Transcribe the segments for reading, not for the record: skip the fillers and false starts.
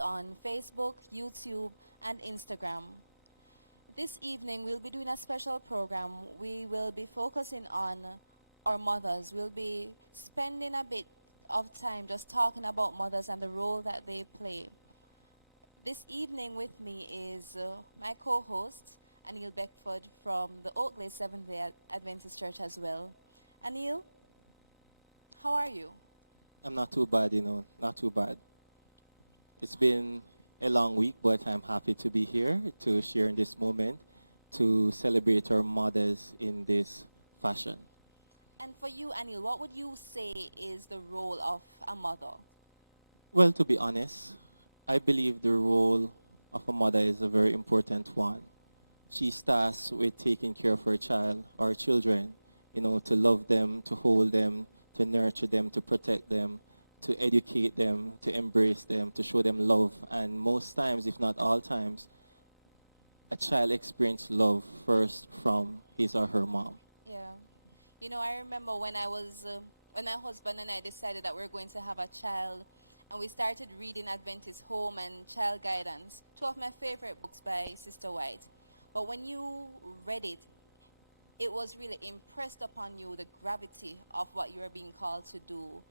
on Facebook, YouTube, and Instagram. This evening, we'll be doing a special program. We will be focusing on our mothers. We'll be spending a bit of time just talking about mothers and the role that they play. This evening with me is my co-host, Anil Beckford from the Oakley Seventh-day Adventist Church as well. Anil, how are you? I'm not too bad, not too bad. It's been a long week, but I'm happy to be here to share in this moment to celebrate our mothers in this fashion. And for you, Anil, what would you say is the role of a mother? Well, to be honest, I believe the role of a mother is a very important one. She starts with taking care of her child or children, to love them, to hold them, to nurture them, to protect them, to educate them, to embrace them, to show them love. And most times, if not all times, a child experiences love first from his or her mom. Yeah. I remember when when my husband and I decided that we were going to have a child, and we started reading Adventist Home and Child Guidance, two of my favorite books by Sister White. But when you read it, it was really impressed upon you the gravity of what you are being called to do.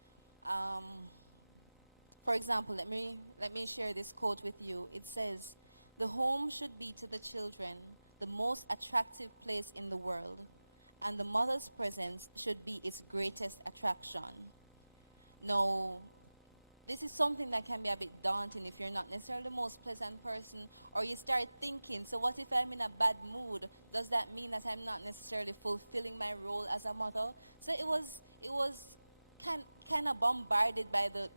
For example, let me share this quote with you. It says, "The home should be to the children the most attractive place in the world, and the mother's presence should be its greatest attraction." Now, this is something that can be a bit daunting if you're not necessarily the most pleasant person, or you start thinking, so what if I'm in a bad mood? Does that mean that I'm not necessarily fulfilling my role as a mother? So it was kind of bombarded by the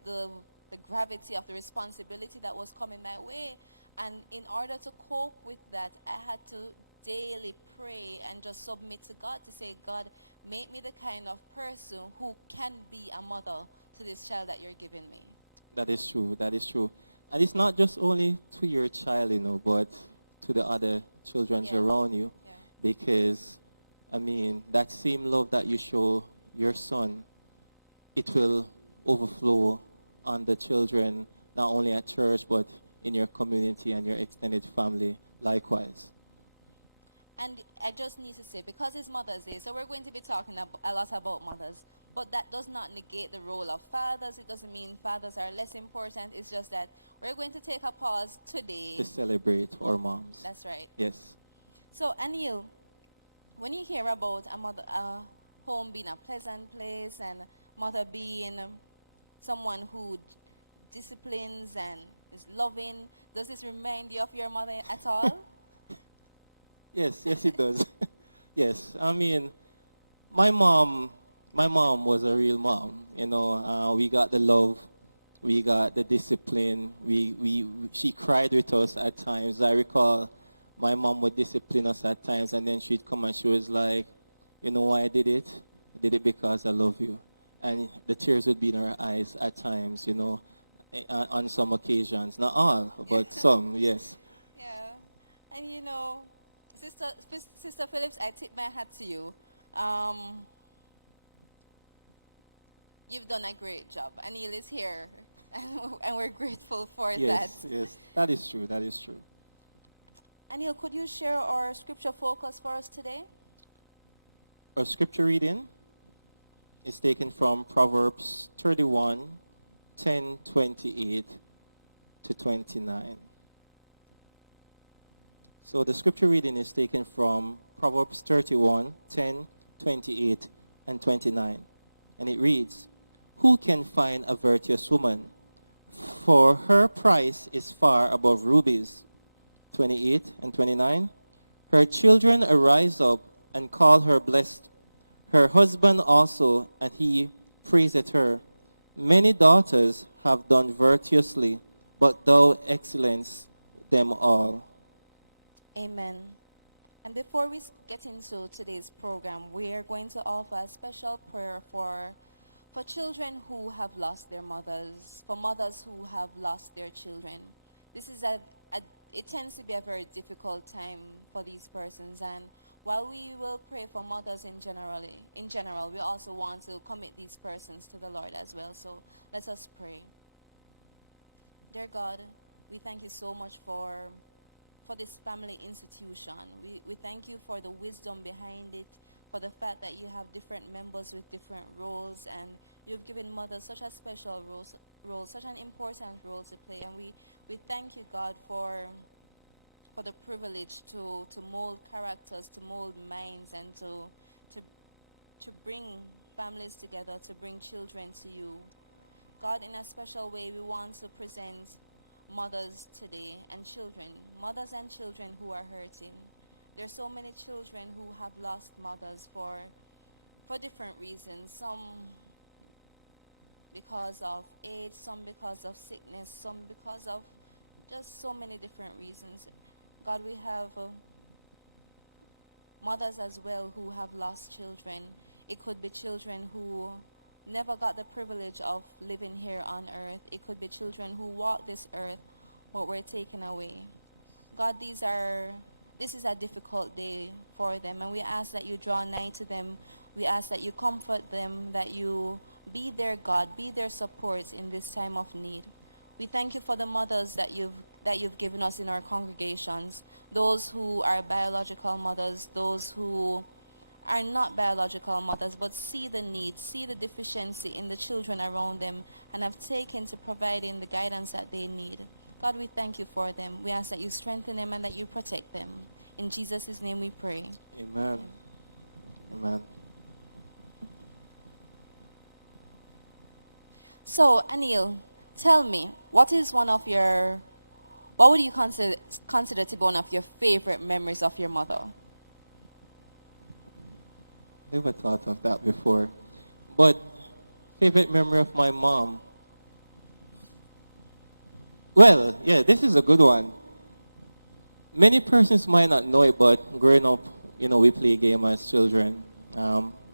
gravity of the responsibility that was coming my way. And in order to cope with that, I had to daily pray and just submit to God to say, God, make me the kind of person who can be a mother to this child that you're giving me. That is true. That is true. And it's not just only to your child, but to the other children around you. Yeah. Because, that same love that you show your son, it will overflow on the children, not only at church, but in your community and your extended family likewise. And I just need to say, because it's Mother's Day, so we're going to be talking a lot about mothers, but that does not negate the role of fathers. It doesn't mean fathers are less important. It's just that we're going to take a pause today. To celebrate our moms. That's right. Yes. So, Anil, when you hear about a home being a pleasant place and mother being someone who disciplines and is loving, does this remind you of your mother at all? Yes, it does. Yes, my mom was a real mom. We got the love, we got the discipline. She cried with us at times. I recall my mom would discipline us at times, and then she'd come and she was like, "You know why I did it? I did it because I love you." And the tears would be in her eyes at times, on some occasions. Not all, but some, yes. Yeah. And Sister Phillips, I tip my hat to you. You've done a great job. Anil is here, and we're grateful for that. Yes, that is true, that is true. Anil, could you share our scripture focus for us today? Our scripture reading is taken from Proverbs 31, 10, 28 to 29. So the scripture reading is taken from Proverbs 31, 10, 28, and 29. And it reads, "Who can find a virtuous woman? For her price is far above rubies." 28 and 29. "Her children arise up and call her blessed. Her husband also, and he praiseth her. Many daughters have done virtuously, but thou excellence them all." Amen. And before we get into today's program, we are going to offer a special prayer for children who have lost their mothers, for mothers who have lost their children. This is it tends to be a very difficult time for these persons, and while we will pray for mothers in general, we also want to commit these persons to the Lord as well. So let us pray. Dear God, We thank you so much for this family institution. We thank you for the wisdom behind it, for the fact that you have different members with different roles, and you've given mothers such a special role, such an important role to play. And we thank you, God, for the privilege to mold characters, to mold minds, and to bring families together, to bring children to you. God, in a special way, we want to present mothers today and children, mothers and children who are hurting. There are so many children who have lost mothers for different reasons, some because of age, some because of sickness, some because of just so many different reasons. God, we have mothers as well who have lost children. It could be children who never got the privilege of living here on earth. It could be children who walked this earth but were taken away. God, this is a difficult day for them, and we ask that you draw nigh to them. We ask that you comfort them, that you be their God, be their support in this time of need. We thank you for the mothers that you've given us in our congregations, those who are biological mothers, those who are not biological mothers, but see the need, see the deficiency in the children around them, and have taken to providing the guidance that they need. God, we thank you for them. We ask that you strengthen them and that you protect them. In Jesus' name we pray. Amen. Amen. So, Anil, tell me, what would you consider to be one of your favorite memories of your mother? Never thought of that before. But favorite memory of my mom. Well, yeah, this is a good one. Many persons might not know it, but growing up, we play a game as children.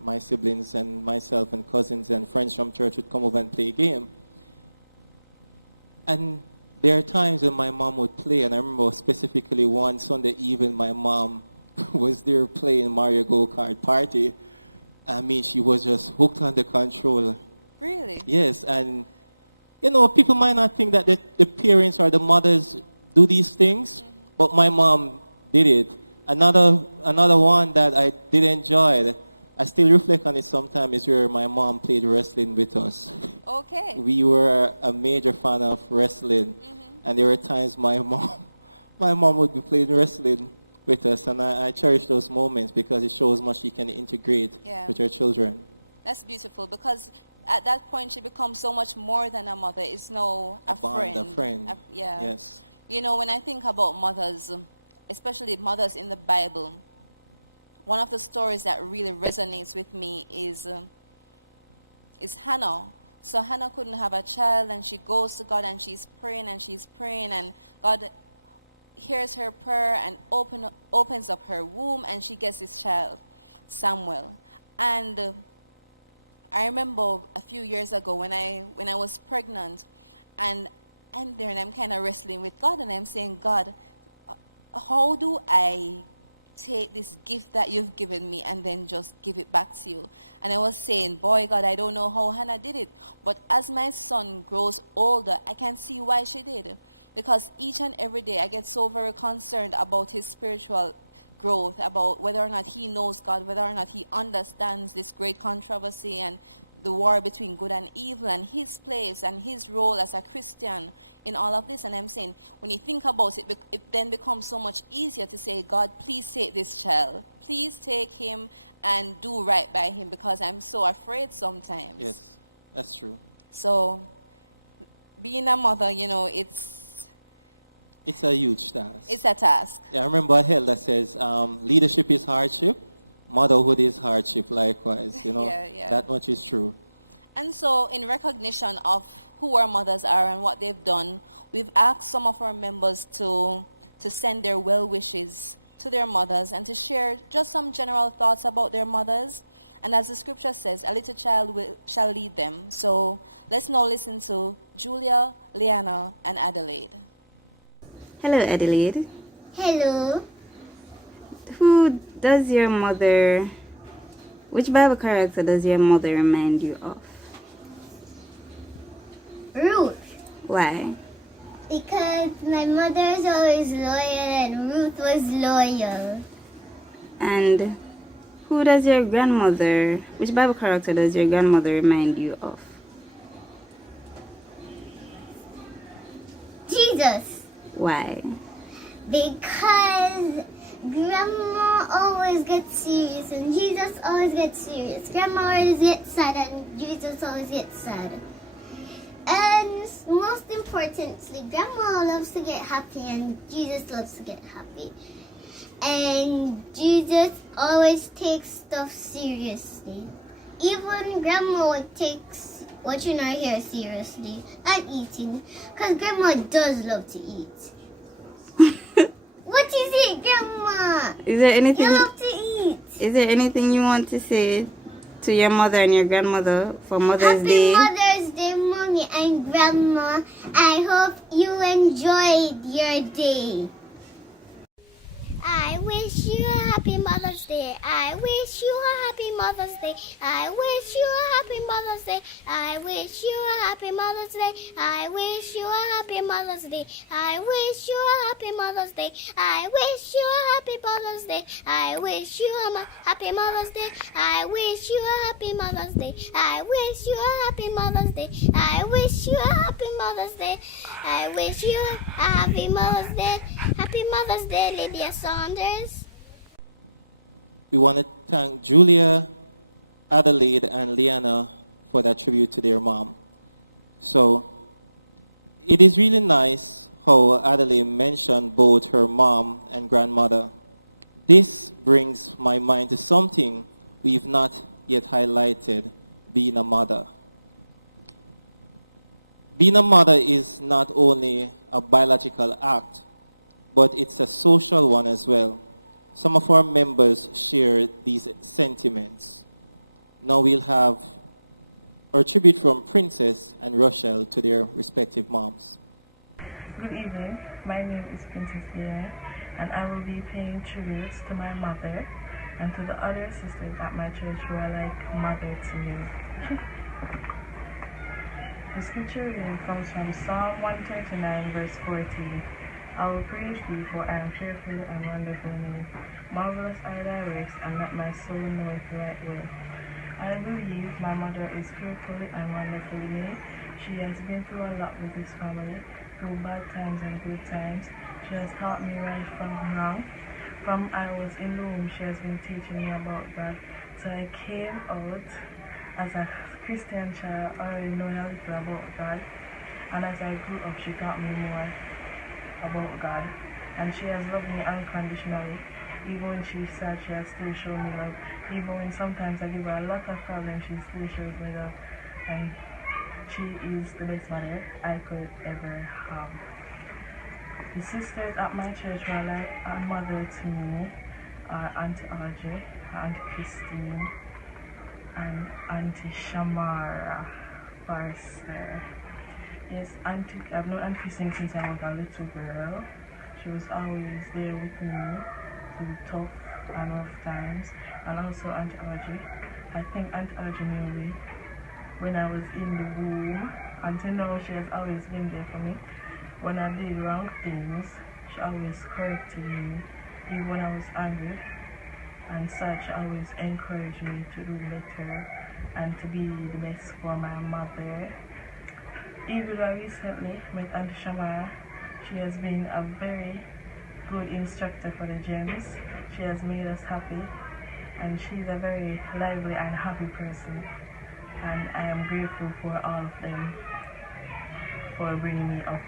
My siblings and myself and cousins and friends from church would come over and play a game. And there are times when my mom would play, and I remember specifically one Sunday evening my mom was there playing Mario Go-Kart Party. I mean, she was just hooked on the controller. Really? Yes, and people might not think that the parents or the mothers do these things, but my mom did it. Another one that I did enjoy, I still reflect on it sometimes, is where my mom played wrestling with us. Okay. We were a major fan of wrestling, and there were times my mom would be playing wrestling with us, and I cherish those moments because it shows much she can integrate with her children. That's beautiful, because at that point she becomes so much more than a mother. It's now a bond, friend. a friend. Yeah. Yes. When I think about mothers, especially mothers in the Bible, one of the stories that really resonates with me is Hannah. So Hannah couldn't have a child, and she goes to God and she's praying and God hears her prayer and opens up her womb, and she gets this child, Samuel. And I remember a few years ago when I was pregnant, and I'm there and I'm kind of wrestling with God, and I'm saying, God, how do I take this gift that you've given me and then just give it back to you? And I was saying, boy, God, I don't know how Hannah did it. But as my son grows older, I can see why she did. Because each and every day I get so very concerned about his spiritual growth, about whether or not he knows God, whether or not he understands this great controversy and the war between good and evil, and his place and his role as a Christian in all of this. And I'm saying, when you think about it, it then becomes so much easier to say, God, please take this child. Please take him and do right by him, because I'm so afraid sometimes. Yes, that's true. So being a mother, it's a huge task. It's a task. Yeah, I remember a hymn that says, leadership is hardship, motherhood is hardship likewise, Yeah. That much is true. And so in recognition of who our mothers are and what they've done, we've asked some of our members to send their well wishes to their mothers and to share just some general thoughts about their mothers. And as the scripture says, a little child shall lead them. So let's now listen to Julia, Liana, and Adelaide. Hello, Adelaide. Hello. Which Bible character does your mother remind you of? Ruth. Why? Because my mother is always loyal and Ruth was loyal. And who does your grandmother, which Bible character does your grandmother remind you of? Jesus. Why? Because Grandma always gets serious and Jesus always gets serious. Grandma always gets sad and Jesus always gets sad. And most importantly, Grandma loves to get happy and Jesus loves to get happy. And Jesus always takes stuff seriously. Even Grandma takes watching her hair seriously and eating, because Grandma does love to eat. What is it, Grandma? Is there anything You love to eat. Is there anything you want to say to your mother and your grandmother for Mother's Day? Happy Mother's Day, Mommy and Grandma. I hope you enjoyed your day. I wish you a happy Mother's Day. I wish you a happy Mother's Day. I wish you a happy Mother's Day. I wish you a happy Mother's Day. I wish you a happy Mother's Day. I wish you a happy Mother's Day. I wish you a happy Mother's Day. I wish you a happy Mother's Day. I wish you a happy Mother's Day. I wish you a happy Mother's Day. I wish you a happy Mother's Day. I wish you a happy Mother's Day. Happy Mother's Day, Lydia Saunders. We want to thank Julia, Adelaide, and Liana for that tribute to their mom. So it is really nice how Adelaide mentioned both her mom and grandmother. This brings my mind to something we've not yet highlighted, being a mother. Being a mother is not only a biological act, but it's a social one as well. Some of our members share these sentiments. Now we'll have our tribute from Princess and Rochelle to their respective moms. Good evening. My name is Princess Leah, and I will be paying tributes to my mother and to the other sisters at my church who are like mother to me. The scripture reading comes from Psalm 139, verse 14. I will praise thee, for I am fearfully and wonderfully made. Marvelous are thy works, and let my soul know it right well. I believe my mother is fearfully and wonderfully made. She has been through a lot with this family, through bad times and good times. She has taught me right from wrong. From I was in the womb, she has been teaching me about God. So I came out as a Christian child, already knowing a little about God. And as I grew up, she taught me more about God, and she has loved me unconditionally. Even when she's sad, she has still shown me love. Even when sometimes I give her a lot of problems, she still shows me love. And she is the best mother I could ever have. The sisters at my church were like a mother to me. Auntie Audrey, Auntie Christine, and Auntie Shamara Forster. Yes, I've known Auntie Christine since I was a little girl. She was always there with me through tough and rough times. And also Auntie Audrey. I think Auntie Audrey knew me when I was in the womb. Until now, she has always been there for me. When I did wrong things, she always corrected me. Even when I was angry and sad, she always encouraged me to do better and to be the best for my mother. Even I recently met Auntie Shamara. She has been a very good instructor for the gems. She has made us happy, and she's a very lively and happy person. And I am grateful for all of them for bringing me up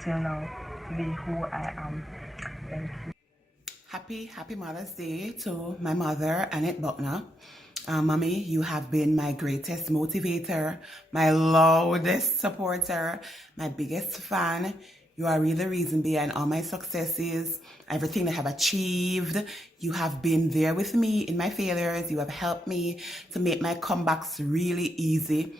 till now to be who I am. Thank you. Happy Mother's Day to my mother, Annette Buckner. Mommy, you have been my greatest motivator, my loudest supporter, my biggest fan. You are really the reason behind all my successes, everything that I have achieved. You have been there with me in my failures. You have helped me to make my comebacks really easy.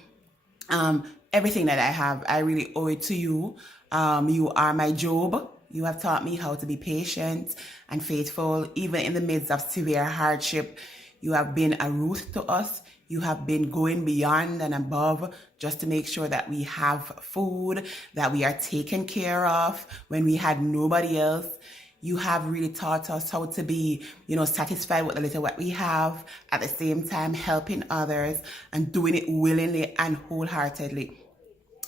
Everything that I have, I really owe it to you. You are my Job. You have taught me how to be patient and faithful, even in the midst of severe hardship. You have been a Ruth to us. You have been going beyond and above just to make sure that we have food, that we are taken care of when we had nobody else. You have really taught us how to be, satisfied with the little what we have, at the same time helping others and doing it willingly and wholeheartedly.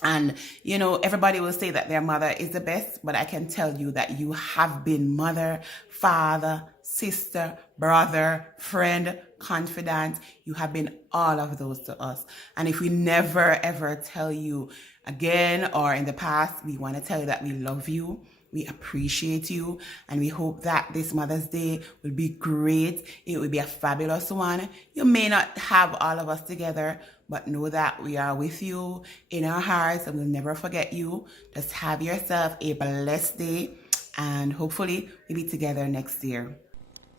And, everybody will say that their mother is the best, but I can tell you that you have been mother, father, sister, brother, friend, confidant. You have been all of those to us. And if we never, ever tell you again or in the past, we want to tell you that we love you. We appreciate you, and we hope that this Mother's Day will be great. It will be a fabulous one. You may not have all of us together, but know that we are with you in our hearts and we'll never forget you. Just have yourself a blessed day, and hopefully we'll be together next year.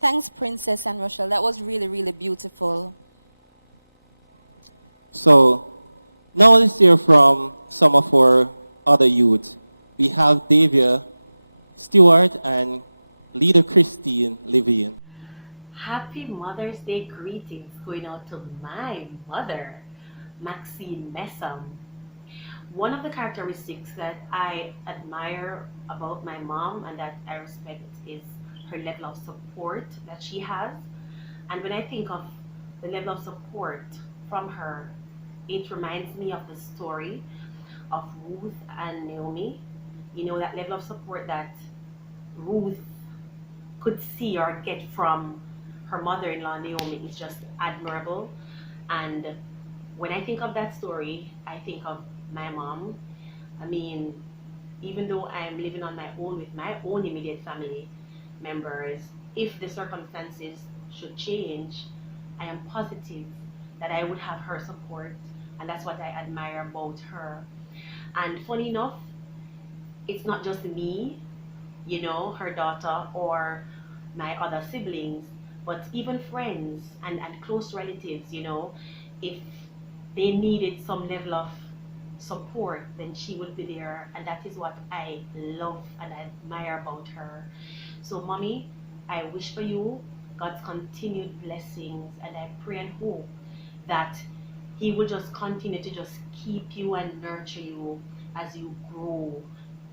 Thanks, Princess and Rochelle. That was really, really beautiful. So now let's hear from some of our other youth. We have Davia Stewart and leader Christine Levine. Happy Mother's Day greetings going out to my mother, Maxine Messam. One of the characteristics that I admire about my mom and that I respect is her level of support that she has. And when I think of the level of support from her, it reminds me of the story of Ruth and Naomi. That level of support that Ruth could see or get from her mother-in-law Naomi is just admirable. And when I think of that story, I think of my mom. Even though I am living on my own with my own immediate family members, if the circumstances should change, I am positive that I would have her support, and that's what I admire about her. And funny enough, it's not just me, her daughter or my other siblings, but even friends and close relatives, if they needed some level of support, then she would be there. And that is what I love and admire about her. So Mommy, I wish for you God's continued blessings, and I pray and hope that He will just continue to just keep you and nurture you as you grow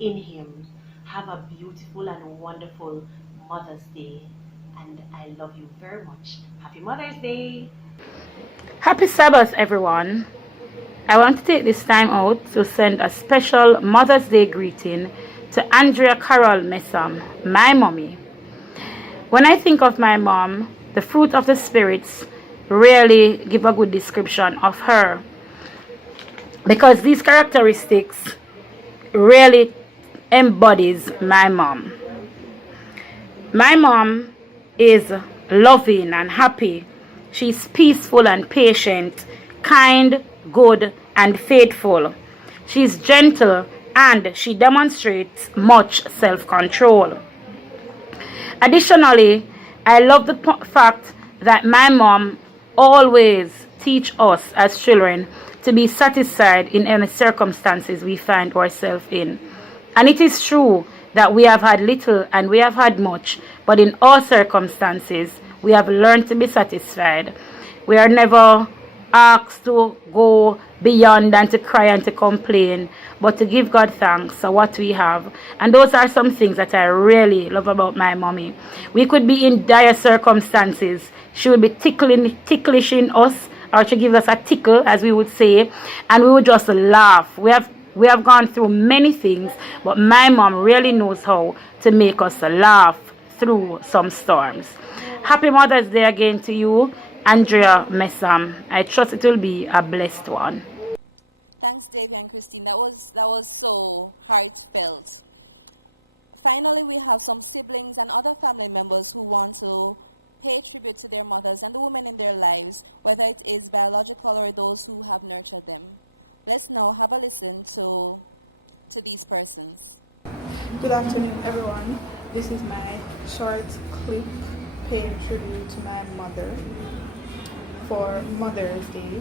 in Him. Have a beautiful and wonderful Mother's Day, and I love you very much. Happy Mother's Day. Happy Sabbath, everyone. I want to take this time out to send a special Mother's Day greeting to Andrea Carol Messam, my mommy. When I think of my mom, the fruit of the spirits really give a good description of her, because these characteristics really embodies my mom. My mom is loving and happy. She's peaceful and patient, kind, good, and faithful. She's gentle, and she demonstrates much self-control. Additionally, I love the fact that my mom always teach us as children to be satisfied in any circumstances we find ourselves in. And it is true that we have had little and we have had much, but in all circumstances, we have learned to be satisfied. We are never asked to go beyond and to cry and to complain, but to give God thanks for what we have. And those are some things that I really love about my mommy. We could be in dire circumstances. She would be ticklishing us, or to give us a tickle, as we would say, and we would just laugh. We have gone through many things, but my mom really knows how to make us laugh through some storms. Happy Mother's Day again to you, Andrea Messam. I trust it will be a blessed one. Thanks, Davy and Christine. That was so heartfelt. Finally, we have some siblings and other family members who want to pay tribute to their mothers and the women in their lives, whether it is biological or those who have nurtured them. Let's now have a listen to these persons. Good afternoon, everyone. This is my short clip paying tribute to my mother for Mother's Day.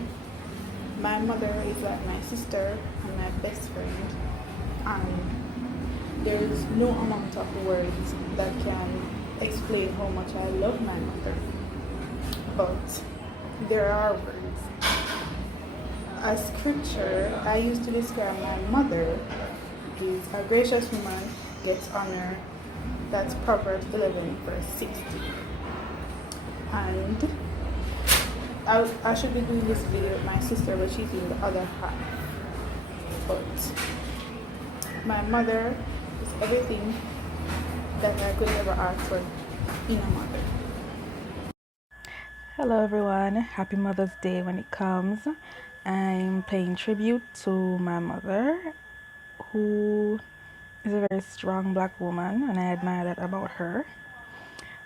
My mother is like my sister and my best friend, and there's no amount of words that can explain how much I love my mother, but there are words. a scripture I used to describe my mother is a gracious woman gets honor. That's Proverbs 11 verse 60. And I should be doing this video with my sister, but she's in the other half. But my mother is everything that I could ever ask for in a mother. Hello everyone, happy Mother's Day when it comes. I'm paying tribute to my mother, who is a very strong black woman, and I admire that about her.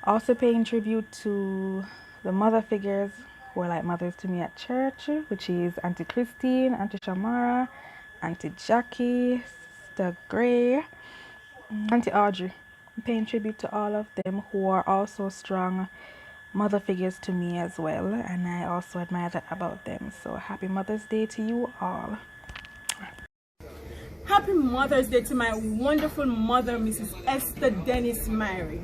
Also paying tribute to the mother figures who are like mothers to me at church, which is Auntie Christine, Auntie Shamara, Auntie Jackie, Sister Gray, Auntie Audrey. I'm paying tribute to all of them who are also strong mother figures to me as well, and I also admire that about them. So happy Mother's Day to you all. Happy Mother's Day to my wonderful mother, Mrs. Esther Dennis Myrie.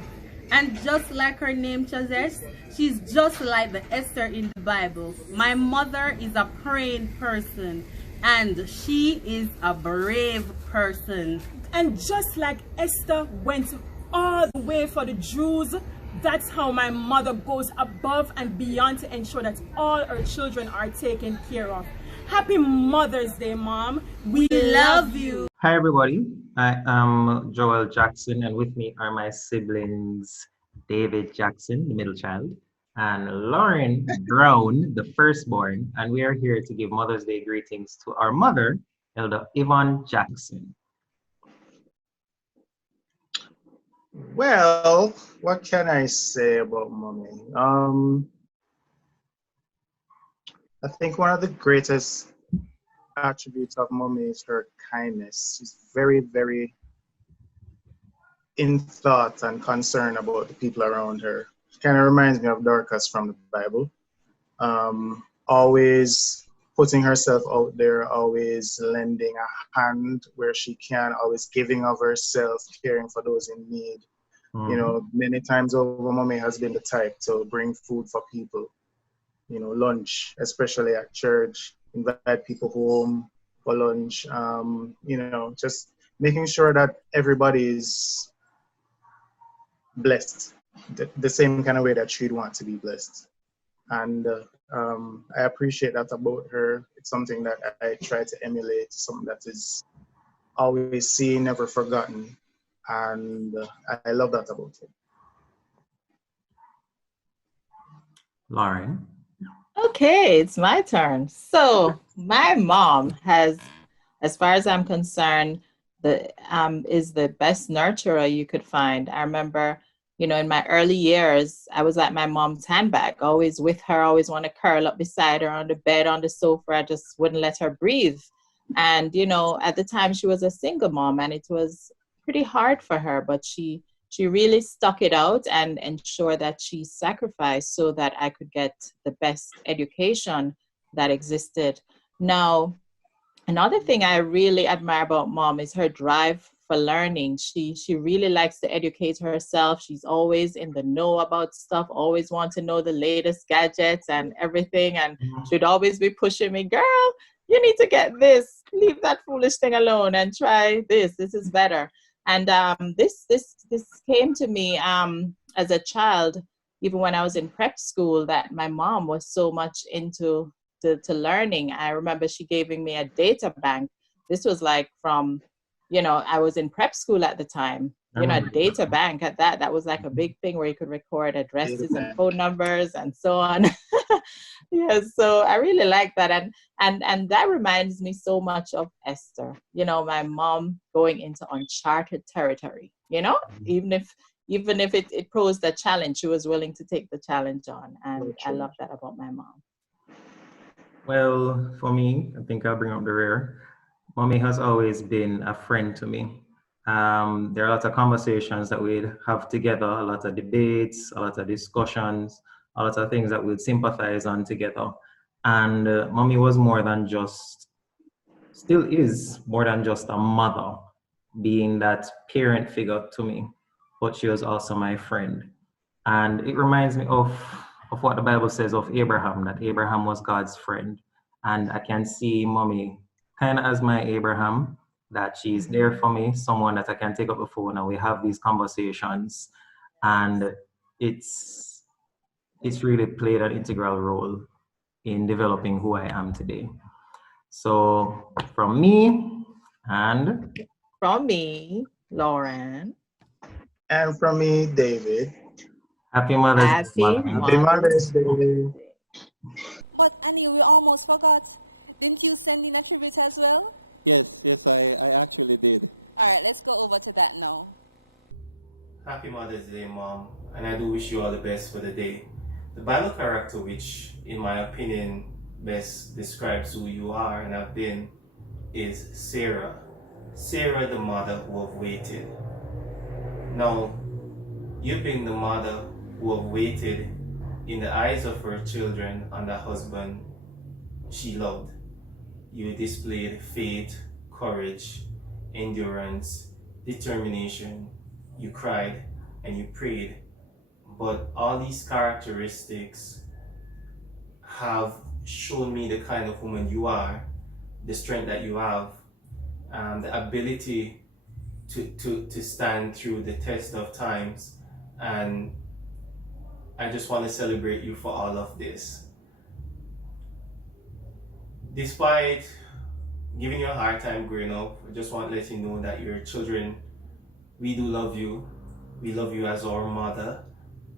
And just like her name suggests, she's just like the Esther in the Bible. My mother is a praying person, and she is a brave person. And just like Esther went all the way for the Jews, that's how my mother goes above and beyond to ensure that all her children are taken care of. Happy Mother's Day, Mom. We love you. Hi, everybody. I am Joel Jackson, and with me are my siblings, David Jackson, the middle child, and Lauren Brown, the firstborn. And we are here to give Mother's Day greetings to our mother, Elder Yvonne Jackson. Well, what can I say about mommy? I think one of the greatest attributes of mommy is her kindness. She's very, very in thought and concerned about the people around her. She kind of reminds me of Dorcas from the Bible. Always putting herself out there, always lending a hand where she can, always giving of herself, caring for those in need. You know, many times over, mommy has been the type to bring food for people. You know, lunch, especially at church, invite people home for lunch. You know, just making sure that everybody is blessed the same kind of way that she'd want to be blessed. And I appreciate that about her. It's something that I try to emulate, something that is always seen, never forgotten. And I love that about her. Lauren. Okay, it's my turn. So my mom has, as far as I'm concerned, is the best nurturer you could find. I remember, you know, in my early years, I was like my mom's handbag, always with her, always want to curl up beside her on the bed, on the sofa. I just wouldn't let her breathe. And, you know, at the time she was a single mom, and it was pretty hard for her, but she really stuck it out and ensured that she sacrificed so that I could get the best education that existed. Now, another thing I really admire about mom is her drive for learning. She really likes to educate herself. She's always in the know about stuff, always wants to know the latest gadgets and everything. And she'd always be pushing me, girl, you need to get this, leave that foolish thing alone and try this. This is better. And this came to me as a child, even when I was in prep school, that my mom was so much into to learning. I remember she giving me a data bank. This was like from, you know, I was in prep school at the time. You know, a data bank at that was like a big thing where you could record addresses and phone numbers and so on. Yes, so I really like that. And that reminds me so much of Esther. You know, my mom going into uncharted territory, you know, even if it posed a challenge, she was willing to take the challenge on. And I love that about my mom. Well, for me, I think I'll bring up the rear. Mommy has always been a friend to me. There are lots of conversations that we'd have together, a lot of debates, a lot of discussions, a lot of things that we'd sympathize on together. And mommy was more than just, still is more than just a mother, being that parent figure to me, but she was also my friend. And it reminds me of what the Bible says of Abraham, that Abraham was God's friend. And I can see mommy kind of as my Abraham, that she's there for me, someone that I can take up the phone and we have these conversations. And it's really played an integral role in developing who I am today. So from me and from me, Lauren. And from me, David. Happy Mother's Day. Happy Mother's Day. But Annie, we almost forgot. Didn't you send in a tribute as well? Yes, I actually did. All right, let's go over to that now. Happy Mother's Day, Mom, and I do wish you all the best for the day. The Bible character which, in my opinion, best describes who you are and have been is Sarah. Sarah, the mother who have waited. Now, you've been the mother who have waited in the eyes of her children on the husband she loved. You displayed faith, courage, endurance, determination. You cried and you prayed. But all these characteristics have shown me the kind of woman you are, the strength that you have, the ability to stand through the test of times. And I just want to celebrate you for all of this. Despite giving you a hard time growing up, I just want to let you know that your children, we do love you. We love you as our mother.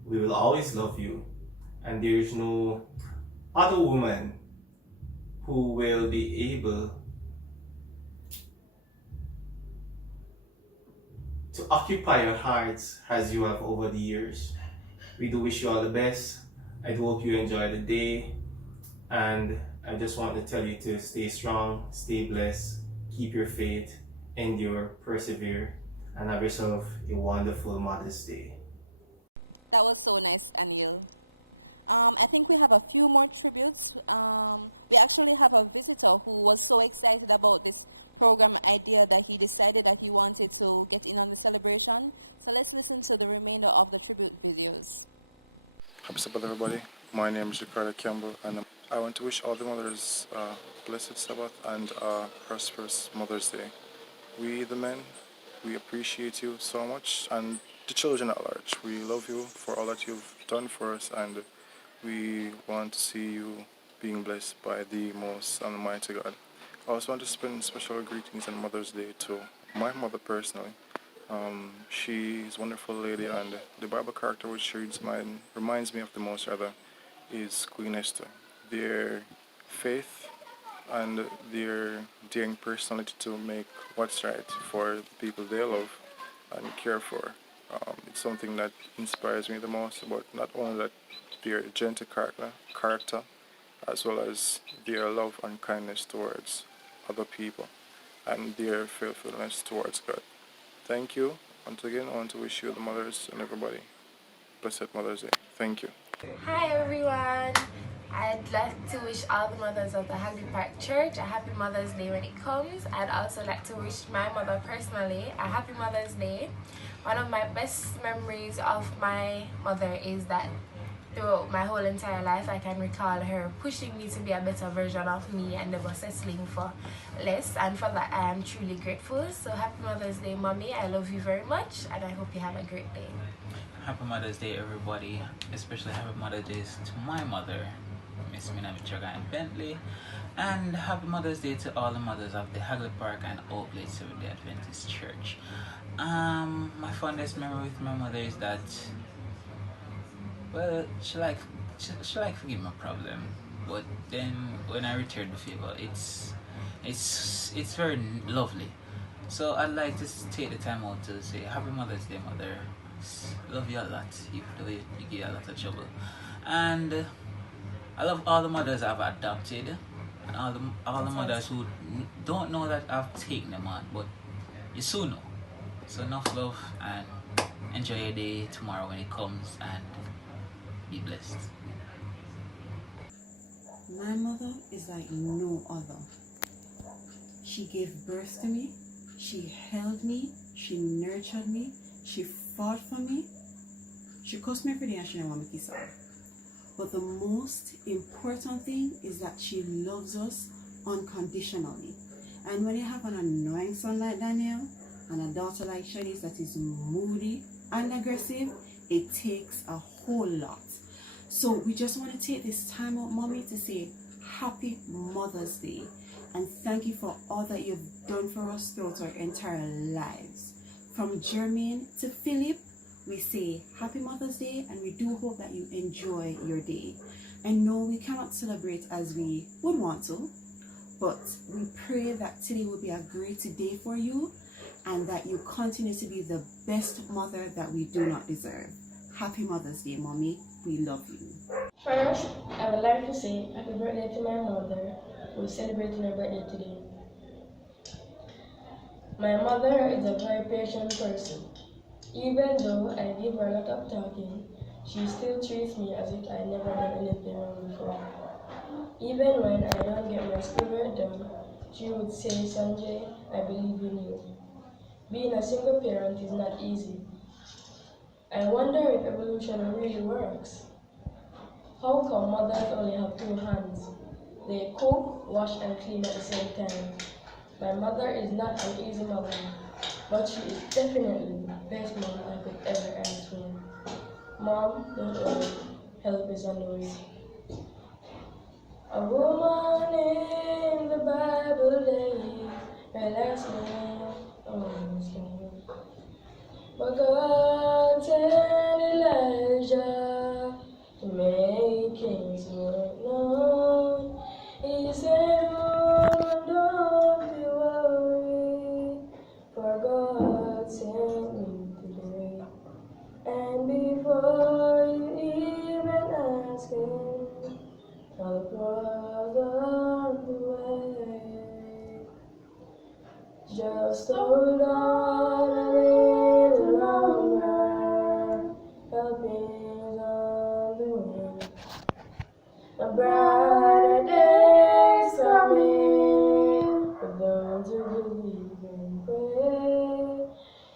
We will always love you. And there is no other woman who will be able to occupy your hearts as you have over the years. We do wish you all the best. I do hope you enjoy the day. And I just want to tell you to stay strong, stay blessed, keep your faith, endure, persevere, and have yourself a wonderful Mother's Day. That was so nice, Anil. I think we have a few more tributes. We actually have a visitor who was so excited about this program idea that he decided that he wanted to get in on the celebration. So let's listen to the remainder of the tribute videos. Happy Sabbath, everybody. My name is Ricardo Campbell, and I want to wish all the mothers blessed Sabbath and prosperous Mother's Day. We, the men, we appreciate you so much, and the children at large. We love you for all that you've done for us, and we want to see you being blessed by the most almighty God. I also want to send special greetings on Mother's Day to my mother personally. She's a wonderful lady, and the Bible character which reminds me of the most rather is Queen Esther. Their faith and their daring personality to make what's right for the people they love and care for. It's something that inspires me the most about not only that their gentle character as well as their love and kindness towards other people and their faithfulness towards God. Thank you. Once again, I want to wish you, the mothers and everybody, blessed Mother's Day. Thank you. Hi everyone. I'd like to wish all the mothers of the Hagley Park Church a happy Mother's Day when it comes. I'd also like to wish my mother personally a happy Mother's Day. One of my best memories of my mother is that throughout my whole entire life I can recall her pushing me to be a better version of me and never settling for less, and for that I am truly grateful. So happy Mother's Day, Mommy. I love you very much and I hope you have a great day. Happy Mother's Day, everybody. Especially happy Mother's Day to my mother, Miss Mina Michoga and Bentley. And happy Mother's Day to all the mothers of the Hagley Park and Oakland Seventh-day Adventist Church. My fondest memory with my mother is that, well, she like forgive my problem, but then when I return the favor, it's very lovely. So I'd like to take the time out to say happy Mother's Day, Mother. Love you a lot, even though you get a lot of trouble. And I love all the mothers I've adopted, and all the mothers who don't know that I've taken them on, but you soon know. So enough love, and enjoy your day tomorrow when it comes, and be blessed. My mother is like no other. She gave birth to me, she held me, she nurtured me, she fought for me. She cussed me every day and she didn't want me to kiss her. But the most important thing is that she loves us unconditionally. And when you have an annoying son like Daniel and a daughter like Shanice that is moody and aggressive, it takes a whole lot. So we just want to take this time out, Mommy, to say Happy Mother's Day. And thank you for all that you've done for us throughout our entire lives. From Jermaine to Philip, we say Happy Mother's Day, and we do hope that you enjoy your day. I know we cannot celebrate as we would want to, but we pray that today will be a great day for you and that you continue to be the best mother that we do not deserve. Happy Mother's Day, Mommy. We love you. First, I would like to say happy birthday to my mother, who is celebrating her birthday today. My mother is a very patient person. Even though I give her a lot of talking, she still treats me as if I never done anything wrong before. Even when I don't get my schoolwork done, she would say, Sanjay, I believe in you. Being a single parent is not easy. I wonder if evolution really works. How come mothers only have 2 hands? They cook, wash, and clean at the same time. My mother is not an easy mother, but she is definitely the best mom I could ever ask for. Mom, don't worry, help is on the way. A woman in the Bible days, her last name, but God sent Elijah to make his word known. He said, oh, don't be worried, for God sent me today. And before you even ask him, help was on the way. Just hold on a little longer, help is on the way. A brighter day's coming for those who believe and pray.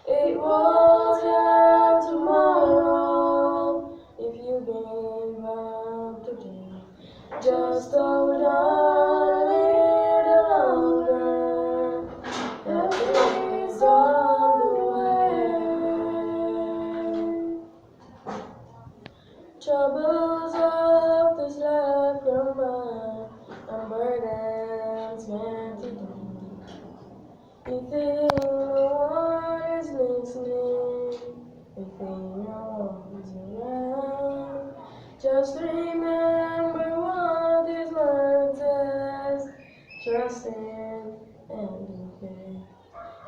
It won't come tomorrow if you give up today. Just hold on a little longer, help is on the way. Troubles of this life come by, and burdens meant to do. You think no one is listening, you think no one's around. Just remember what this word says, trust in and obey.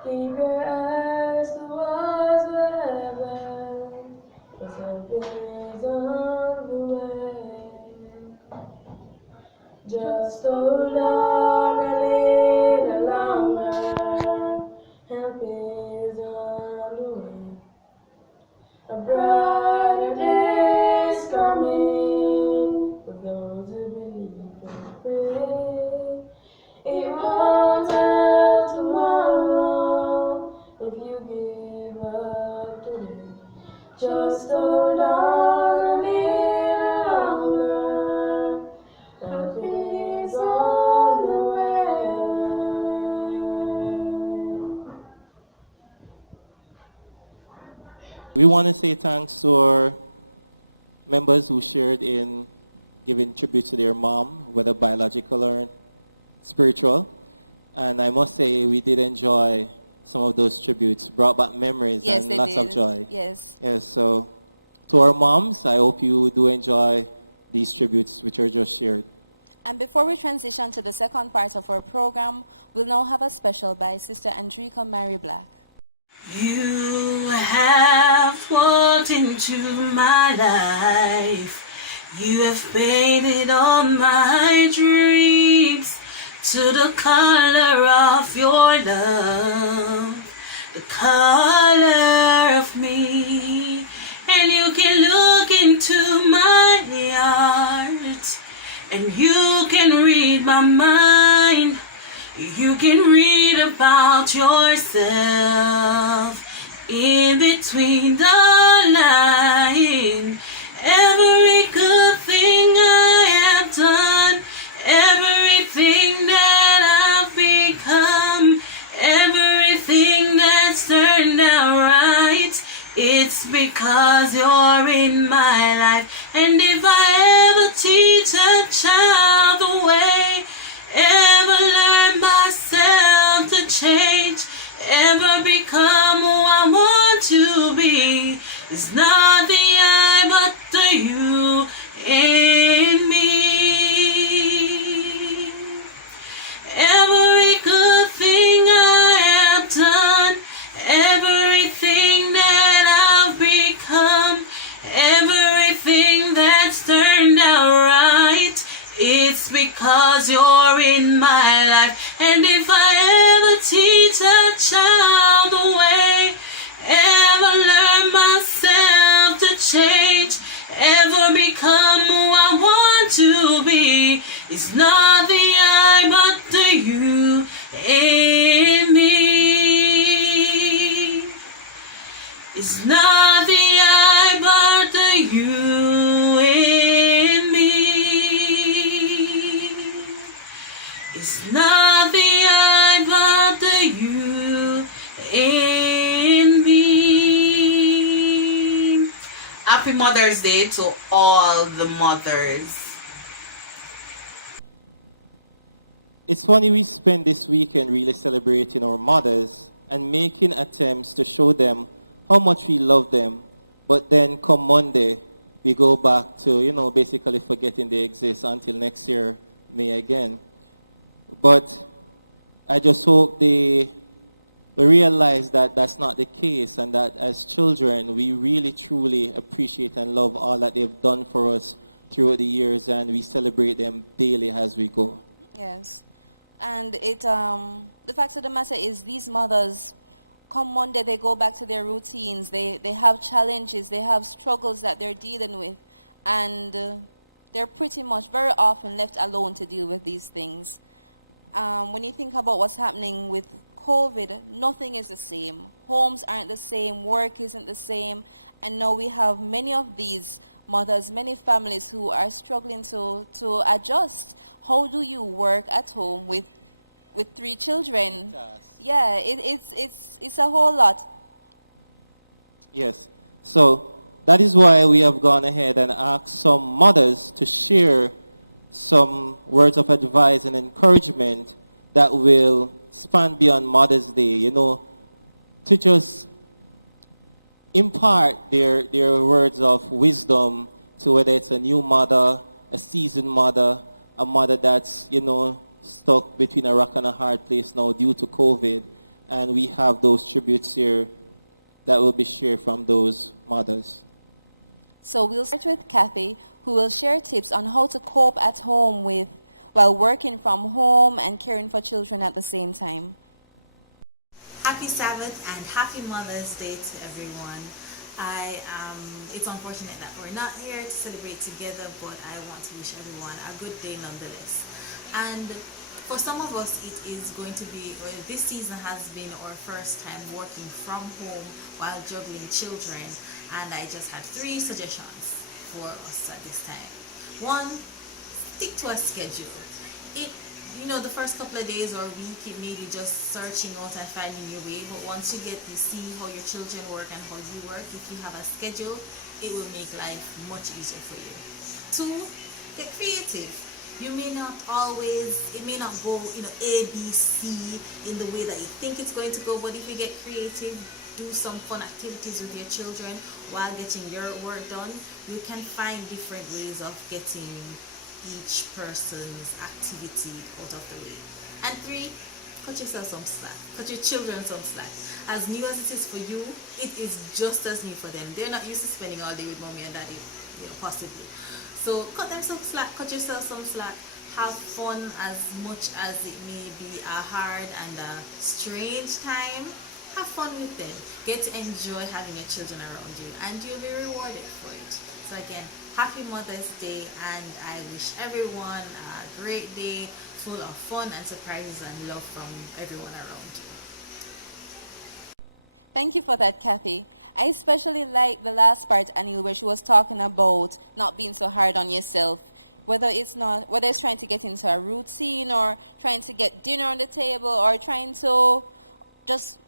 Keep your eyes towards the heavens, 'cause help is on the way. Just hold on a little longer, help is on the way. A brighter day is coming for those who believe and pray. It won't end tomorrow if you give up today. Just hold on a little longer, help is on the way. We want to say thanks to our members who shared in giving tribute to their mom, whether biological or spiritual. And I must say we did enjoy some of those tributes, brought back memories and lots of joy. Yes. Yes, so to our moms, I hope you do enjoy these tributes which are just shared. And before we transition to the second part of our program, we'll now have a special by Sister Andrika Mary Black. You have walked into my life. You have painted all my dreams to the color of your love, the color of me. And you can look into my heart, and you can read my mind. You can read about yourself in between the lines. Every good thing because you're in my life. And if I ever teach a child the way, ever learn myself to change, ever become who I want to be, it's not the I but the you in me. Every good thing I have done, everything that I've become, everything that's turned out right, it's because you're in my life. And if I ever teach a child the way, ever learn myself to change, ever become who I want to be, it's not the I but the you in me. It's not the I but the you in me. It's not the I but the you in me. Happy Mother's Day to all the mothers. It's funny we spend this weekend really celebrating our mothers and making attempts to show them how much we love them. But then come Monday, we go back to, basically forgetting they exist until next year, May again. But I just hope they realize that that's not the case, and that as children, we really truly appreciate and love all that they've done for us throughout the years, and we celebrate them daily as we go. Yes. And the fact of the matter is these mothers, come Monday, they go back to their routines. They have challenges. They have struggles that they're dealing with. And they're pretty much very often left alone to deal with these things. When you think about what's happening with COVID, nothing is the same. Homes aren't the same. Work isn't the same. And now we have many of these mothers, many families who are struggling to adjust. How do you work at home with 3 children? Yeah, it's a whole lot. Yes. So that is why we have gone ahead and asked some mothers to share some words of advice and encouragement that will span beyond Mother's Day, to just impart their words of wisdom to whether it's a new mother, a seasoned mother, a mother that's, stuck between a rock and a hard place now due to COVID. And we have those tributes here that will be shared from those mothers. So we'll start with Kathy, who will share tips on how to cope at home while working from home and caring for children at the same time. Happy Sabbath and happy Mother's Day to everyone. It's unfortunate that we're not here to celebrate together, but I want to wish everyone a good day nonetheless. And for some of us, it is going to be, this season has been our first time working from home while juggling children. And I just had 3 suggestions for us at this time. 1, stick to a schedule. The first couple of days or week, it may be just searching out and finding your way. But once you see how your children work and how you work, if you have a schedule, it will make life much easier for you. 2, get creative. It may not go, A, B, C in the way that you think it's going to go. But if you get creative, do some fun activities with your children while getting your work done, you can find different ways of getting each person's activity out of the way. And 3, cut yourself some slack. Cut your children some slack. As new as it is for you, it is just as new for them. They're not used to spending all day with mommy and daddy, possibly. So cut them some slack, cut yourself some slack. Have fun as much as it may be a hard and a strange time. Have fun with them. Get to enjoy having your children around you, and you'll be rewarded for it. So again, happy Mother's Day, and I wish everyone a great day full of fun and surprises and love from everyone around you. Thank you for that, Kathy. I especially like the last part, Anil, where she was talking about not being so hard on yourself. Whether it's trying to get into a routine or trying to get dinner on the table or trying to just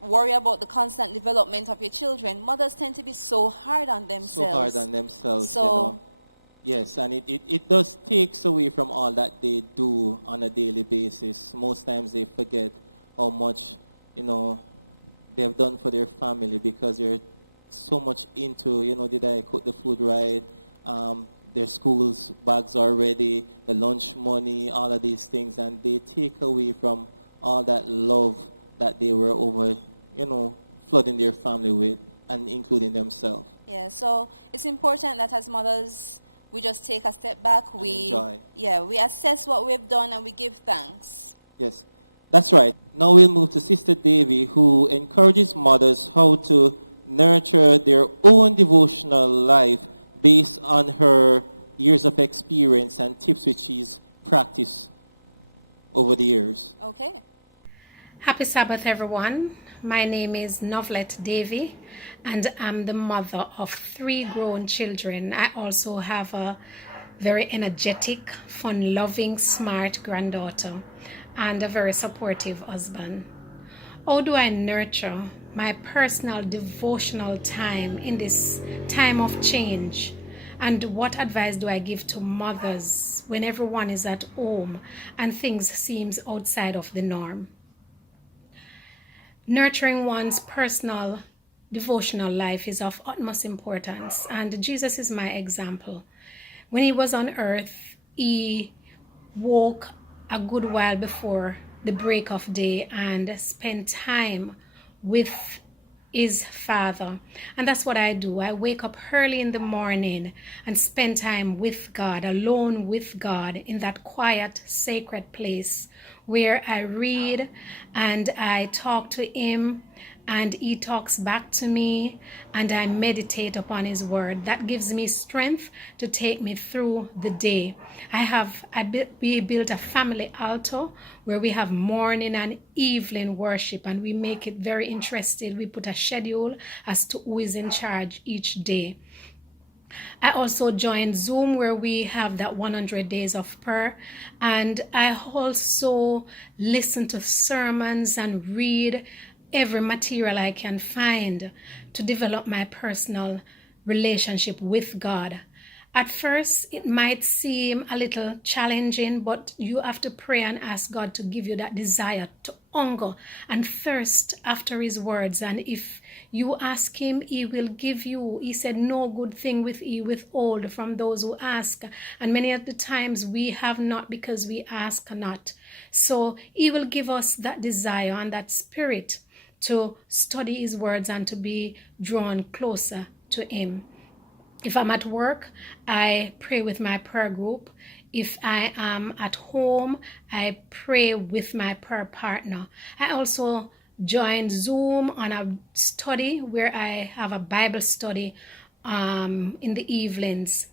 worry about the constant development of your children, mothers tend to be so hard on themselves. So hard on themselves, So, you know. Yes, and it does takes away from all that they do on a daily basis. Most times they forget how much, you know, they have done for their family because they're so much into, you know, did I cook the food right? Their school's bags are ready, the lunch money, all of these things, and they take away from all that love that they were over, you know, flooding their family with, and including themselves. yeah, so it's important that as mothers, we just take a step back. We enjoy. Yeah, we assess what we've done and we give thanks. Yes, that's right. Now we'll move to Sister Davy, who encourages mothers how to nurture their own devotional life based on her years of experience and tips which she's practiced over the years. Okay. Happy Sabbath, everyone. My name is Novlet Davy, and I'm the mother of 3 grown children. I also have a very energetic, fun-loving, smart granddaughter and a very supportive husband. How do I nurture my personal devotional time in this time of change? And what advice do I give to mothers when everyone is at home and things seem outside of the norm? Nurturing one's personal devotional life is of utmost importance, and Jesus is my example. When he was on earth, he woke a good while before the break of day and spent time with his Father. And that's what I do. I wake up early in the morning and spend time with God, alone with God, in that quiet, sacred place where I read and I talk to him and he talks back to me, and I meditate upon his word. That gives me strength to take me through the day. We built a family altar where we have morning and evening worship, and we make it very interesting. We put a schedule as to who is in charge each day. I also joined Zoom where we have that 100 days of prayer, and I also listen to sermons and read every material I can find to develop my personal relationship with God. At first, it might seem a little challenging, but you have to pray and ask God to give you that desire to hunger and thirst after his words. And if you ask him, he will give you. He said, no good thing will he withhold from those who ask. And many of the times we have not because we ask not. So he will give us that desire and that spirit to study his words and to be drawn closer to him. If I'm at work, I pray with my prayer group. If I am at home, I pray with my prayer partner. I also join Zoom on a study where I have a Bible study in the evenings.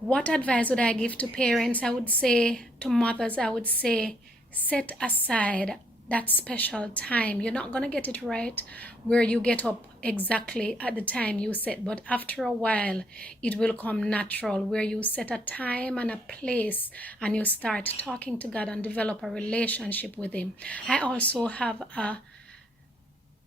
What advice would I give to parents? I would say to mothers, I would say, set aside that special time. You're not going to get it right where you get up exactly at the time you set, but after a while it will come natural where you set a time and a place and you start talking to God and develop a relationship with him. I also have a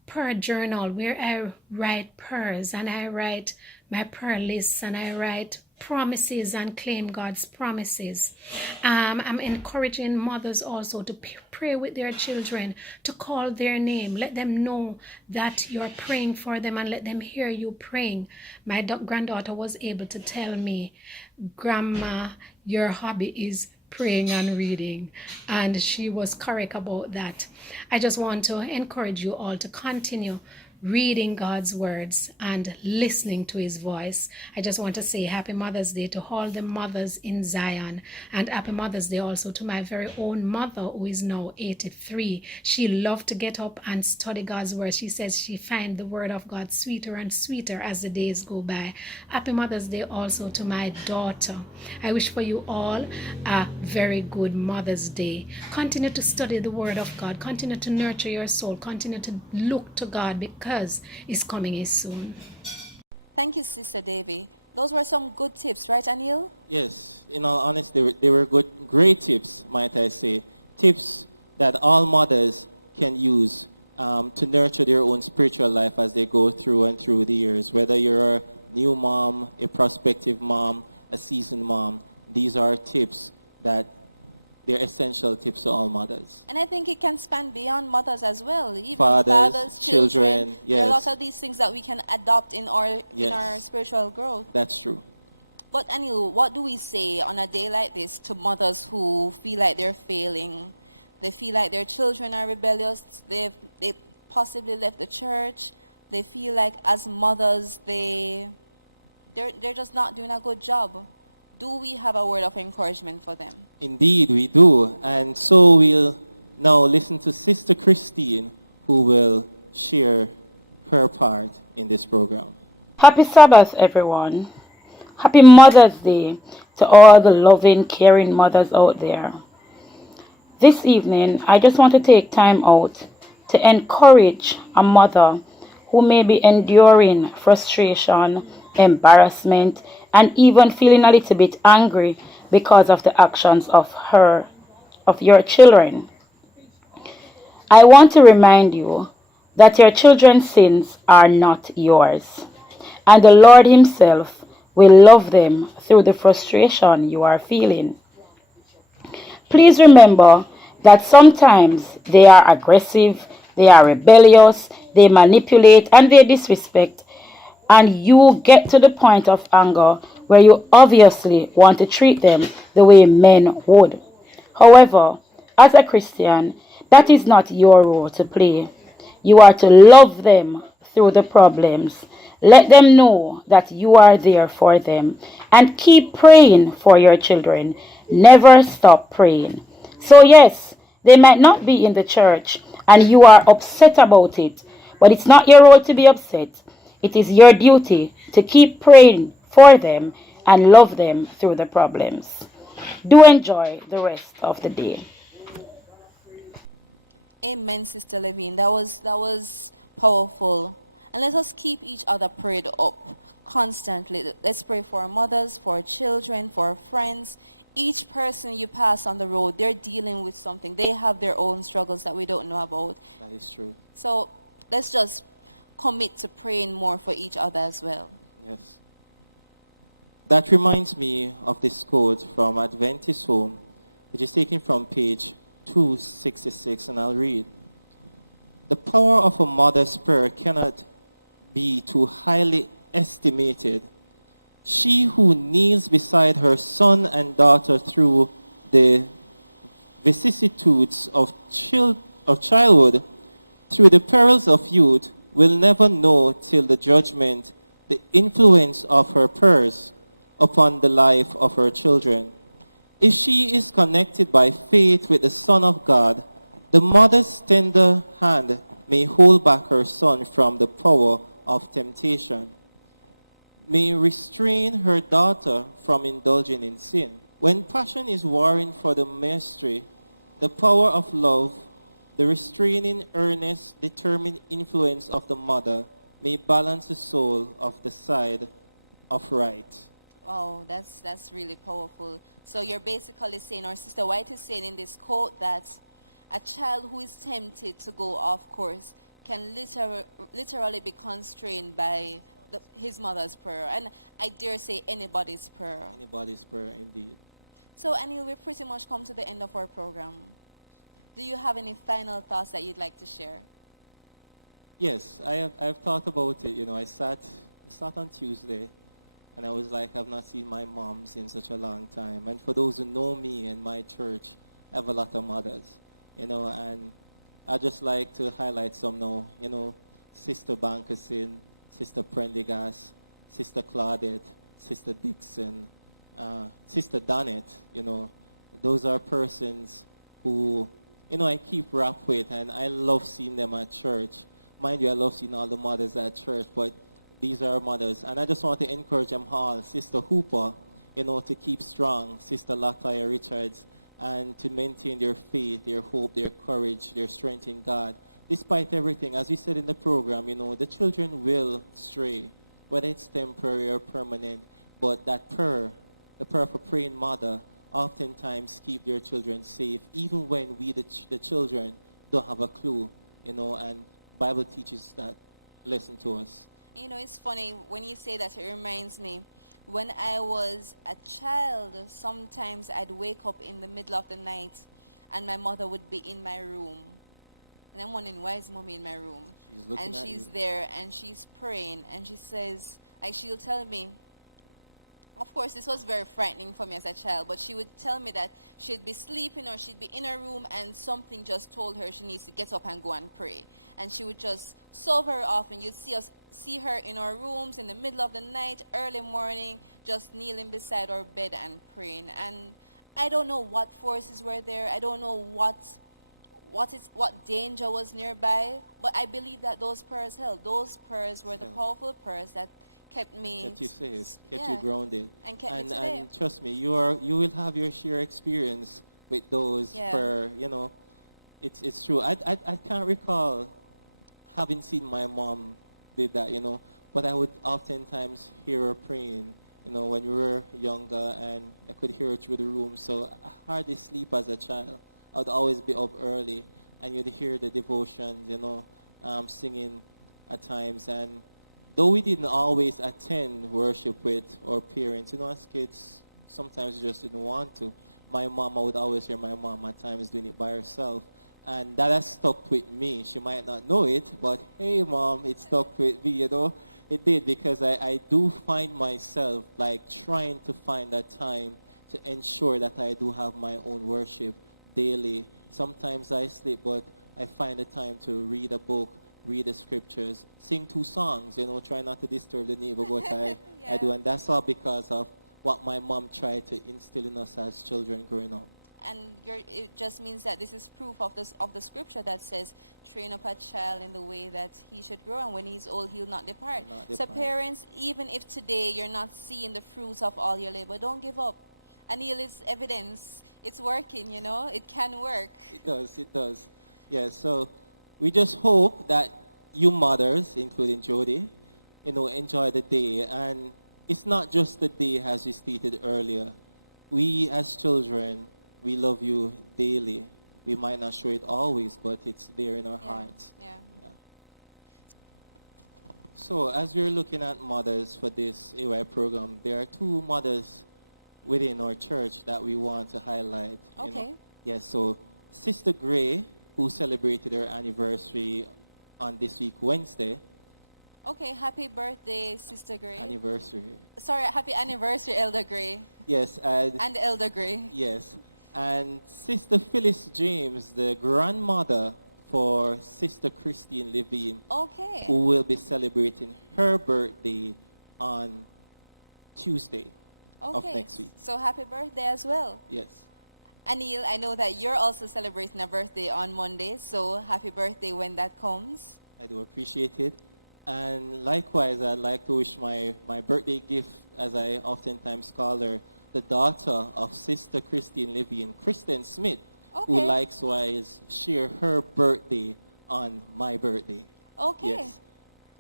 prayer journal where I write prayers and I write my prayer lists and I write promises and claim God's promises. I'm encouraging mothers also to pray with their children, to call their name, let them know that you're praying for them and let them hear you praying. My granddaughter was able to tell me, Grandma, your hobby is praying and reading, and she was correct about that. I just want to encourage you all to continue reading God's words and listening to his voice. I just want to say happy Mother's Day to all the mothers in Zion, and happy Mother's Day also to my very own mother who is now 83. She loved to get up and study God's word. She says she finds the word of God sweeter and sweeter as the days go by. Happy Mother's Day also to my daughter. I wish for you all a very good Mother's Day. Continue to study the word of God. Continue to nurture your soul. Continue to look to God because it's coming soon. Thank you, Sister Davy. Those were some good tips, right, Anil? Yes, in all honesty, they were great tips, might I say. Tips that all mothers can use to nurture their own spiritual life as they go through and through the years. Whether you're a new mom, a prospective mom, a seasoned mom, these are tips that they're essential tips to all mothers. And I think it can span beyond mothers as well. Even Fathers, children. yes. There are a lot of these things that we can adopt in our Yes. spiritual growth. That's true. But Anil, what do we say on a day like this to mothers who feel like they're failing? They feel like their children are rebellious. They possibly left the church. They feel like as mothers they're just not doing a good job. Do we have a word of encouragement for them? Indeed, we do. And so we'll now listen to Sister Christine, who will share her part in this program. Happy Sabbath, everyone. Happy Mother's Day to all the loving, caring mothers out there. This evening, I just want to take time out to encourage a mother who may be enduring frustration, embarrassment, and even feeling a little bit angry because of the actions of your children. I want to remind you that your children's sins are not yours, and the Lord Himself will love them through the frustration you are feeling. Please remember that sometimes they are aggressive, they are rebellious, they manipulate, and they disrespect, and you get to the point of anger where you obviously want to treat them the way men would. However, as a Christian, that is not your role to play. You are to love them through the problems. Let them know that you are there for them, and keep praying for your children. Never stop praying. So yes, they might not be in the church and you are upset about it, but it's not your role to be upset. It is your duty to keep praying for them and love them through the problems. Do enjoy the rest of the day. Amen, Sister Levine. That was powerful. And let us keep each other prayed up constantly. Let's pray for our mothers, for our children, for our friends. Each person you pass on the road, they're dealing with something. They have their own struggles that we don't know about. That is true. So let's just commit to praying more for each other as well. Yes. That reminds me of this quote from Adventist Home, which is taken from page 266, and I'll read. The power of a mother's prayer cannot be too highly estimated. She who kneels beside her son and daughter through the vicissitudes of childhood, through the perils of youth, will never know till the judgment the influence of her prayers upon the life of her children. If she is connected by faith with the Son of God, the mother's tender hand may hold back her son from the power of temptation, may restrain her daughter from indulging in sin. When passion is warring for the mastery, the power of love, the restraining, earnest, determined influence of the mother may balance the soul of the side of right. Oh, that's really powerful. So you're basically saying, or Sister White is saying in this quote, that a child who is tempted to go off course can literally be constrained by his mother's prayer. And I dare say anybody's prayer. Anybody's prayer, indeed. So Anil, we've pretty much come to the end of our program. Do you have any final thoughts that you'd like to share? Yes, I've thought about it. You know, I sat on Tuesday, and I was like, I've not seen my mom in such a long time. And for those who know me and my church, I have a lot of mothers, you know, and I just like to highlight some now, you know, Sister Bankerson, Sister Prendergast, Sister Claudette, Sister Dixon, Sister Donnet, you know. Those are persons who, you know, I keep rap with, and I love seeing them at church. Mind you, I love seeing all the mothers at church, but these are mothers. And I just want to encourage them all, Sister Hooper, you know, to keep strong, Sister Latoya Richards, and to maintain their faith, their hope, their courage, their strength in God. Despite everything, as we said in the program, you know, the children will stray, whether it's temporary or permanent, but that prayer, the prayer of a praying mother, oftentimes keep their children safe, even when we, the children, don't have a clue and Bible teaches that lesson to us. You know, it's funny when you say that. It reminds me, when I was a child, sometimes I'd wake up in the middle of the night and my mother would be in my room. And I'm wondering, why is mommy in my room? She's looking And at she's you. there and she's praying and she says, like she'll tell me, of course, this was very frightening for me as a child, but she would tell me that she'd be sleeping or she'd be in her room and something just told her she needs to get up and go and pray. And she would just, so very often, you'd see her in our rooms in the middle of the night, early morning, just kneeling beside our bed and praying. And I don't know what forces were there. I don't know what danger was nearby, but I believe that those prayers helped. Those prayers were the powerful prayers that kept me Kept you safe, kept yeah, you grounded. and kept me today. And trust me, you will have your share experience with those Yeah. it's true. I can't recall having seen my mom did that, but I would oftentimes hear her praying, when we were younger, and I could hear her through the room. So I hardly sleep as a child. I would always be up early, and you'd hear the devotions, singing at times. And though we didn't always attend worship with our parents, as kids, sometimes you just didn't want to. I would always hear my mom at times doing it by herself. And that has stuck with me. She might not know it, but hey, Mom, it stuck with me, It did, because I do find myself like trying to find that time to ensure that I do have my own worship daily. Sometimes I sleep, but I find the time to read a book, read the scriptures, sing 2 songs, try not to disturb the neighbor, but I do. And that's all because of what my mom tried to instill in us as children growing up. And it just means that this is proof of the scripture that says, train up a child in the way that he should grow, and when he's old, he'll not depart. So parents, even if today you're not seeing the fruits of all your labor, don't give up. Anil is evidence. It's working, It can work. It does. Yes, so we just hope that you mothers, including Jody, enjoy the day. And it's not just the day, as we stated earlier. We as children, we love you daily. We might not show it always, but it's there in our hearts. Yeah. So as we're looking at mothers for this AY program, there are 2 mothers within our church that we want to highlight. Okay. Yes, so Sister Gray, who celebrated her anniversary on this week, Wednesday. Okay, happy birthday, Sister Gray. Anniversary. Sorry, happy anniversary, Elder Gray. Yes, and Elder Gray. Yes. And Sister Phyllis James, the grandmother for Sister Christine Levine, Okay. who will be celebrating her birthday on Tuesday of next week. So happy birthday as well. Yes. Anil, I know that you're also celebrating a birthday on Monday, so happy birthday when that comes. I do appreciate it. And likewise, I'd like to wish my birthday gift, as I oftentimes call her, the daughter of Sister Christine Levine, Kristen Smith, who likewise share her birthday on my birthday. Okay. Yes.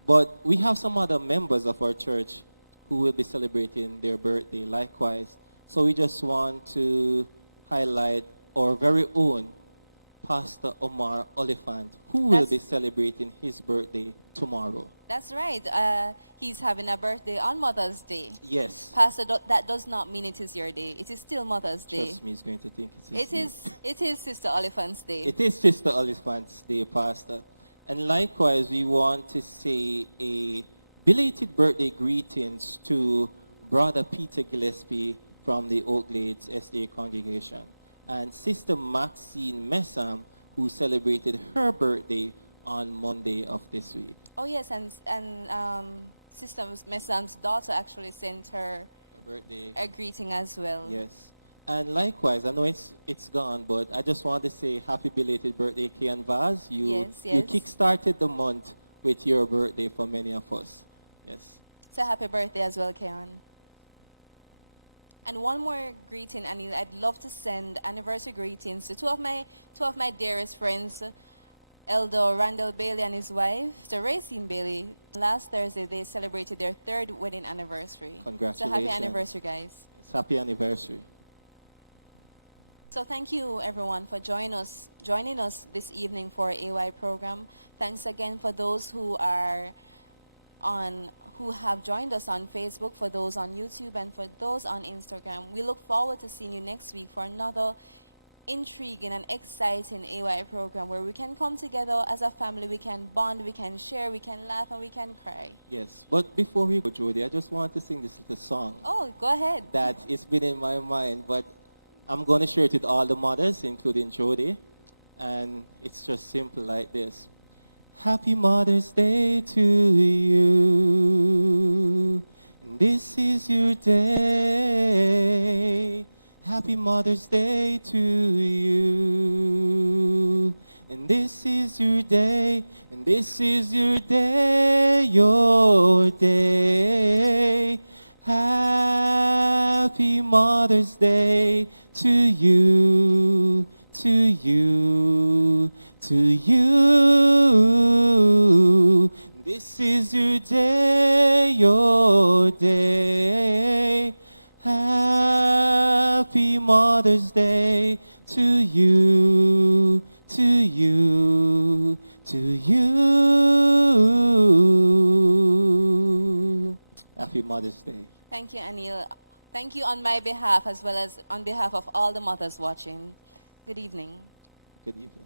But we have some other members of our church who will be celebrating their birthday likewise. So we just want to highlight our very own Pastor Omar Oliphant, who will be celebrating his birthday tomorrow. That's right. He's having a birthday on Mother's Day. Yes. Pastor, that does not mean it is your day. It is still Mother's Day. Trust me, he's going to think it is. It is Sister Oliphant's Day. It is Sister Oliphant's Day, Pastor. And likewise, we want to say a belated birthday greetings to Brother Peter Gillespie from the Oak Glades SDA congregation, and Sister Maxine Messam, who celebrated her birthday on Monday of this week. Oh yes, and Sister Messam's daughter actually sent her a greeting as well. Yes. And likewise, I know it's gone, but I just want to say happy belated birthday, Kay and Vaz. You kick-started the month with your birthday for many of us. Yes. So happy birthday as well, Keon. And one more greeting, Anil. I'd love to send anniversary greetings to two of my dearest friends, Elder Randall Bailey and his wife, so Racine Bailey. Last Thursday, they celebrated their 3rd wedding anniversary. Congratulations. So happy anniversary, guys. It's happy anniversary. So thank you everyone for joining us this evening for our AY program. Thanks again for those who have joined us on Facebook, for those on YouTube, and for those on Instagram. We look forward to seeing you next week for another intriguing and exciting AY program where we can come together as a family, we can bond, we can share, we can laugh, and we can cry. Yes, but before we go, Jody, I just want to sing this little song. Oh, go ahead. That it's been in my mind, but I'm going to share it with all the mothers, including Jody, and it's just simple like this. Happy Mother's Day to you. This is your day. Happy Mother's Day to you. And this is your day. And this is your day, your day. Happy Mother's Day to you, to you, to you. This is your day, your day. Happy Mother's Day to you, to you, to you. Happy Mother's Day. Thank you, Anil. Thank you on my behalf as well as on behalf of all the mothers watching. Good evening. Good evening.